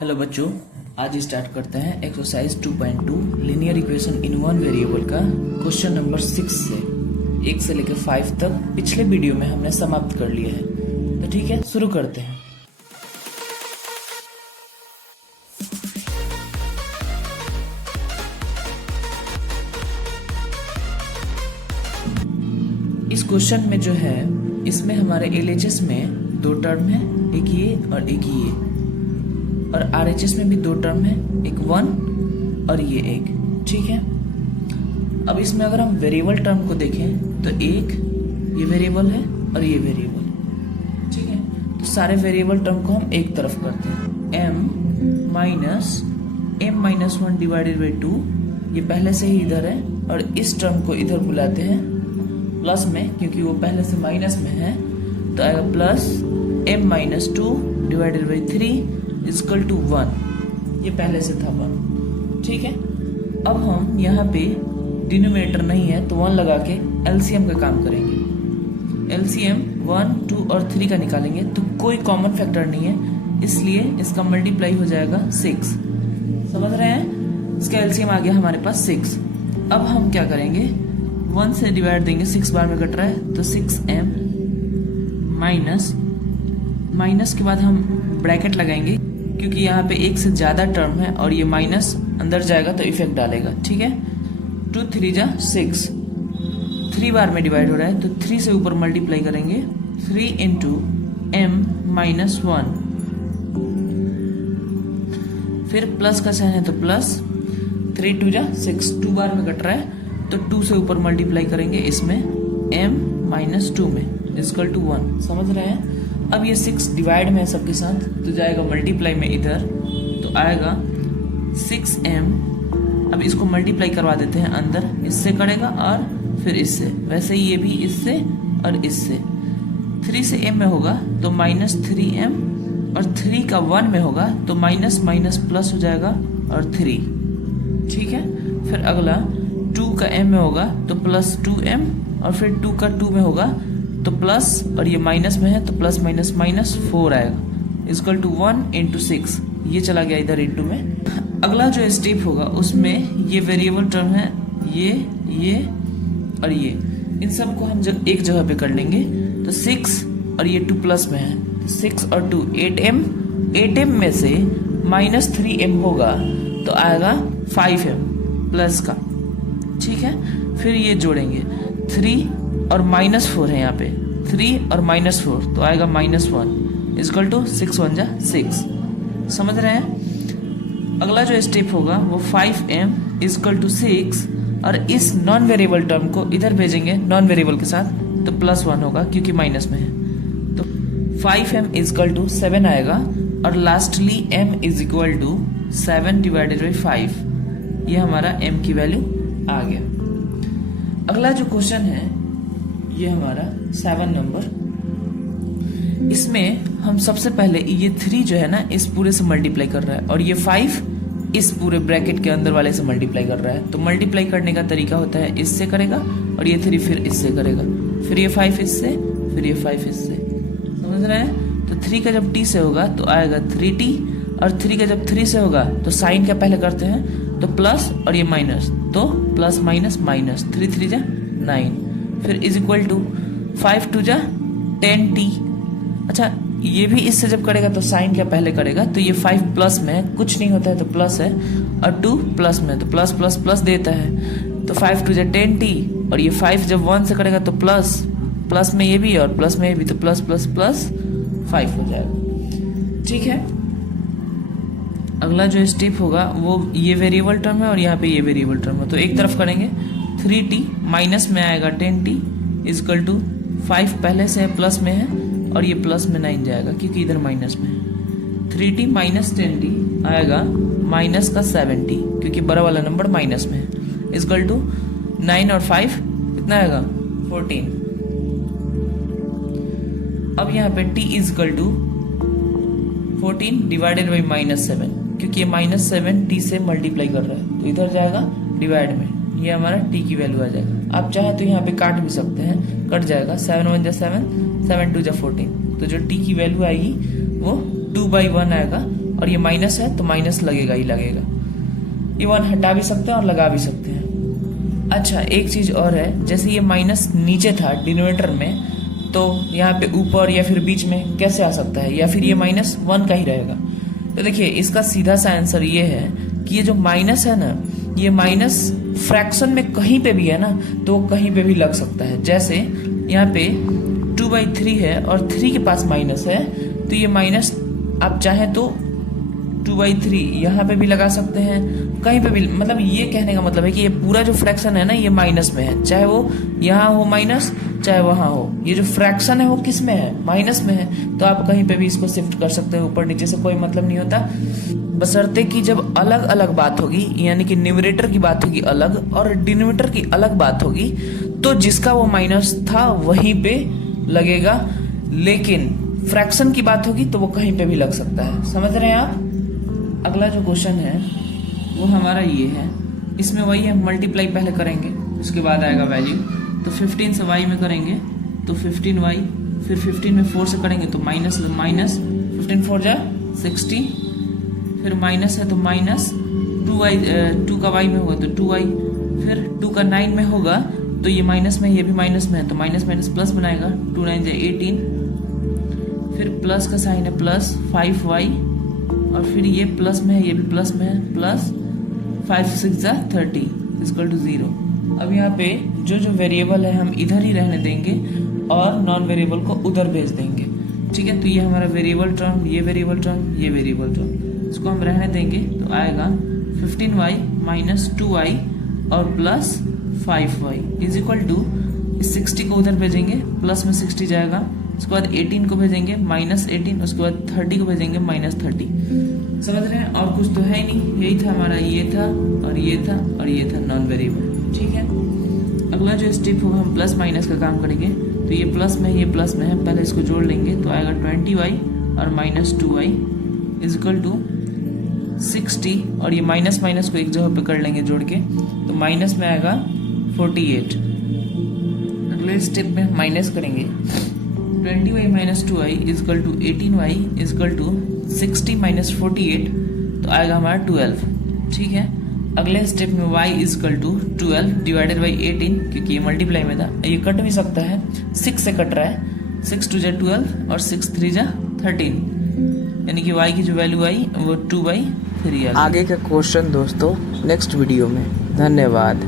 Hello बच्चों, आज start करते हैं exercise 2.2 linear equation in one variable का क्वेश्चन नंबर 6 से 1 से लेकर 5 तक पिछले वीडियो में हमने समाप्त कर लिया है। तो ठीक है, शुरू करते हैं। इस क्वेश्चन में जो है, इसमें हमारे LHS में दो टर्म है, एक ये और एक ये, और RHS में भी दो टर्म है, एक 1 और ये एक। ठीक है, अब इसमें अगर हम वेरिएबल टर्म को देखें तो एक ये वेरिएबल है और ये वेरिएबल। ठीक है, तो सारे वेरिएबल टर्म को हम एक तरफ करते हैं। m-1 डिवाइडेड बाई 2, ये पहले से ही इधर है, और इस टर्म को इधर बुलाते हैं प्लस में, क्योंकि वो पहले से माइनस में है। तो आएगा plus m-2 divided by 3 equal to 1। ये पहले से था 1। ठीक है, अब हम यहाँ पे डिनोमिनेटर नहीं है तो 1 लगा के LCM का काम करेंगे। LCM 1, 2 और 3 का निकालेंगे तो कोई कॉमन फैक्टर नहीं है, इसलिए इसका मल्टीप्लाई हो जाएगा 6। समझ रहे हैं? इसका LCM आ गया हमारे पास 6। अब हम क्या करेंगे, 1 से डिवाइड देंगे, 6 बार में कट रहा है तो 6m माइनस के बाद हम ब्रैकेट लगाएंगे, क्योंकि यहाँ पे एक से ज्यादा टर्म है और ये माइनस अंदर जाएगा तो इफेक्ट डालेगा। ठीक है, 2 3 जा 6, 3 बार में डिवाइड हो रहा है तो 3 से ऊपर मल्टीप्लाई करेंगे, 3 इंटू m-1, फिर प्लस का साइन है तो प्लस, 3 2 जा 6, 2 बार में कट रहा है तो 2 से ऊपर मल्टीप्लाई करेंगे इसमें m-2 में इक्वल टू 1। समझ रहे हैं? अब ये 6 डिवाइड में है सबके साथ तो जाएगा मल्टीप्लाई में इधर, तो आएगा 6m। अब इसको मल्टीप्लाई करवा देते हैं अंदर, इससे करेगा और फिर इससे, वैसे ही ये भी इससे और इससे। 3 से m में होगा तो -3m, और 3 का 1 में होगा तो माइनस माइनस प्लस हो जाएगा और 3। ठीक है, फिर अगला 2 का m में होगा तो +2m, और फिर 2 का 2 में होगा तो प्लस, और ये माइनस में है तो प्लस माइनस माइनस 4 आएगा इक्वल टू 1 इंटू 6। ये चला गया इधर इंटू में। अगला जो स्टेप होगा उसमें ये वेरिएबल टर्म है, ये और ये, इन सब को हम जब एक जगह पे कर लेंगे तो 6 और ये 2 प्लस में है तो 6 और 2 8m में से -3m होगा तो आएगा 5m प्लस का। ठीक है, फिर ये जोड़ेंगे 3 और -4 है यहाँ पे, 3 और -4 तो आएगा -1 इक्वल टू 6 1 जा 6। समझ रहे हैं? अगला जो स्टेप होगा वो 5m इक्वल टू 6, और इस नॉन वेरिएबल टर्म को इधर भेजेंगे नॉन वेरिएबल के साथ तो +1 होगा क्योंकि माइनस में है, तो 5m इक्वल टू 7 आएगा, और lastly m is equal to 7 divided by 5। ये हमारा m की वैल्यू आ गया। अगला जो क्वेश्चन है ये हमारा 7 नंबर, इसमें हम सबसे पहले ये 3 जो है ना इस पूरे से मल्टीप्लाई कर रहा है, और ये 5 इस पूरे ब्रैकेट के अंदर वाले से मल्टीप्लाई कर रहा है। तो मल्टीप्लाई करने का तरीका होता है, इससे करेगा और ये 3 फिर इससे करेगा, फिर ये 5 इससे, फिर ये 5 इससे। समझ रहे हैं? तो 3 का जब t से होगा तो आएगा 3t, और 3 का जब 3 से होगा तो साइन क्या पहले करते हैं तो प्लस और ये माइनस, तो प्लस माइनस माइनस, 3 3 जा 9, फिर इज इक्वल टू 5 2 जा 10t। अच्छा, ये भी इससे जब करेगा तो साइन क्या पहले करेगा, तो ये 5 प्लस में है, कुछ नहीं होता है तो प्लस है, और 2 प्लस में तो प्लस प्लस प्लस देता है, तो 5 2 जा 10t, और ये 5 जब 1 से करेगा तो प्लस प्लस में ये भी और प्लस में ये भी, तो प्लस प्लस प्लस 5 हो जाएगा। ठीक है, अगला जो स्टेप होगा वो ये वेरिएबल टर्म है और यहाँ पे ये वेरिएबल टर्म है, तो एक तरफ करेंगे 3t, माइनस में आएगा 10t इक्वल टू 5 पहले से प्लस में है, और ये प्लस में 9 जाएगा क्योंकि इधर माइनस में है। 3t माइनस 10t आएगा माइनस का 7t, क्योंकि बड़ा वाला नंबर माइनस में है, इक्वल टू 9 और 5 कितना आएगा 14। अब यहाँ पे t equal to 14 divided by -7, क्योंकि ये -7 t से मल्टीप्लाई कर रहा है तो इधर जाएगा डिवाइड में, ये हमारा t की वैल्यू आ जाएगा। आप चाहे तो यहाँ पे काट भी सकते हैं, कट जाएगा, 7 1 जा 7, 7 2 जा 14, तो जो t की वैल्यू आएगी वो 2/1 आएगा, और ये माइनस है तो माइनस लगेगा ही लगेगा। ये 1 हटा भी सकते हैं और लगा भी सकते हैं। अच्छा, एक चीज और है, जैसे ये माइनस नीचे था डिनोमिनेटर में, तो यहाँ पे ऊपर या फिर बीच में कैसे आ सकता है, या फिर ये -1 का ही रहेगा। तो देखिए इसका सीधा सा आंसर ये है कि ये जो माइनस है ना, ये माइनस फ्रैक्शन में कहीं पे भी है ना, तो वो कहीं पे भी लग सकता है। जैसे यहाँ पे 2/3 है और 3 के पास माइनस है, तो ये माइनस आप चाहें तो 2/3 यहाँ पे भी लगा सकते हैं, कहीं पे भी। मतलब ये कहने का मतलब है कि ये पूरा जो फ्रैक्शन है ना, ये माइनस में है, चाहे वो यहाँ हो माइनस, चाहे वहाँ हो। ये जो फ्रैक्शन है वो किस में है, माइनस में है। तो आप कहीं पे भी इसको शिफ्ट कर सकते हो, ऊपर नीचे से कोई मतलब नहीं होता, बशर्ते कि जब अलग अलग बात होगी, यानी कि न्यूमरेटर की बात होगी अलग और डिनोमिनेटर की अलग बात होगी, तो जिसका वो माइनस था वहीं पे लगेगा। लेकिन फ्रैक्शन की बात होगी तो वो कहीं पे भी लग सकता है। समझ रहे हैं आप? अगला जो क्वेश्चन है वो हमारा ये है, इसमें वही है, मल्टीप्लाई पहले करेंगे उसके बाद आएगा वैल्यू। तो 15 से y में करेंगे तो 15y, फिर 15 में 4 से करेंगे तो माइनस 15 4 जा 60, फिर माइनस है तो माइनस 2 का y में होगा तो 2y, फिर 2 का 9 में होगा तो ये माइनस में, ये भी माइनस में है तो माइनस माइनस प्लस बनाएगा, 2 9 जा 18, फिर प्लस का साइन है प्लस 5y, और फिर ये प्लस में है, ये भी प्लस में है, प्लस 5 6 जा 30 इक्वल टू 0। अब यहाँ पे जो जो वेरिएबल है हम इधर ही रहने देंगे और नॉन वेरिएबल को उधर भेज देंगे। ठीक है, तो ये हमारा वेरिएबल टर्म, ये वेरिएबल टर्म, ये वेरिएबल टर्म, इसको हम रहने देंगे तो आएगा 15y माइनस 2y और plus 5y is equal to 60 को उधर भेजेंगे, प्लस में 60 जाएगा, उसके बाद 18 को भेजेंगे -18, उसके बाद 30 को भेजेंगे -30। समझ रहे हैं? और कुछ तो है ही नहीं, यही था हमारा, ये था और ये था और ये था नॉन वेरिएबल। ठीक है, अगला जो स्टेप होगा हम प्लस माइनस का काम करेंगे। तो ये प्लस में है, ये प्लस में है, पहले इसको जोड़ लेंगे तो आएगा 20y और -2y इज इक्वल टू 60, और ये माइनस माइनस को एक जगह पे कर लेंगे जोड़ के, तो माइनस में आएगा 48। अगले स्टेप में हम माइनस करेंगे, 20y minus 2y is equal to 18y is equal to 60 minus 48, तो आएगा हमारा 12। ठीक है, अगले स्टेप में y is equal to 12 divided by 18, क्योंकि ये मल्टीप्लाई में था, ये कट भी सकता है, 6 से कट रहा है, 6 2 जा 12 और 6 3 जा 13, यानी कि y की जो वैल्यू आई वो 2/3 आगे का क्वेश्चन दोस्तों नेक्स्ट वीडियो में। धन्यवाद।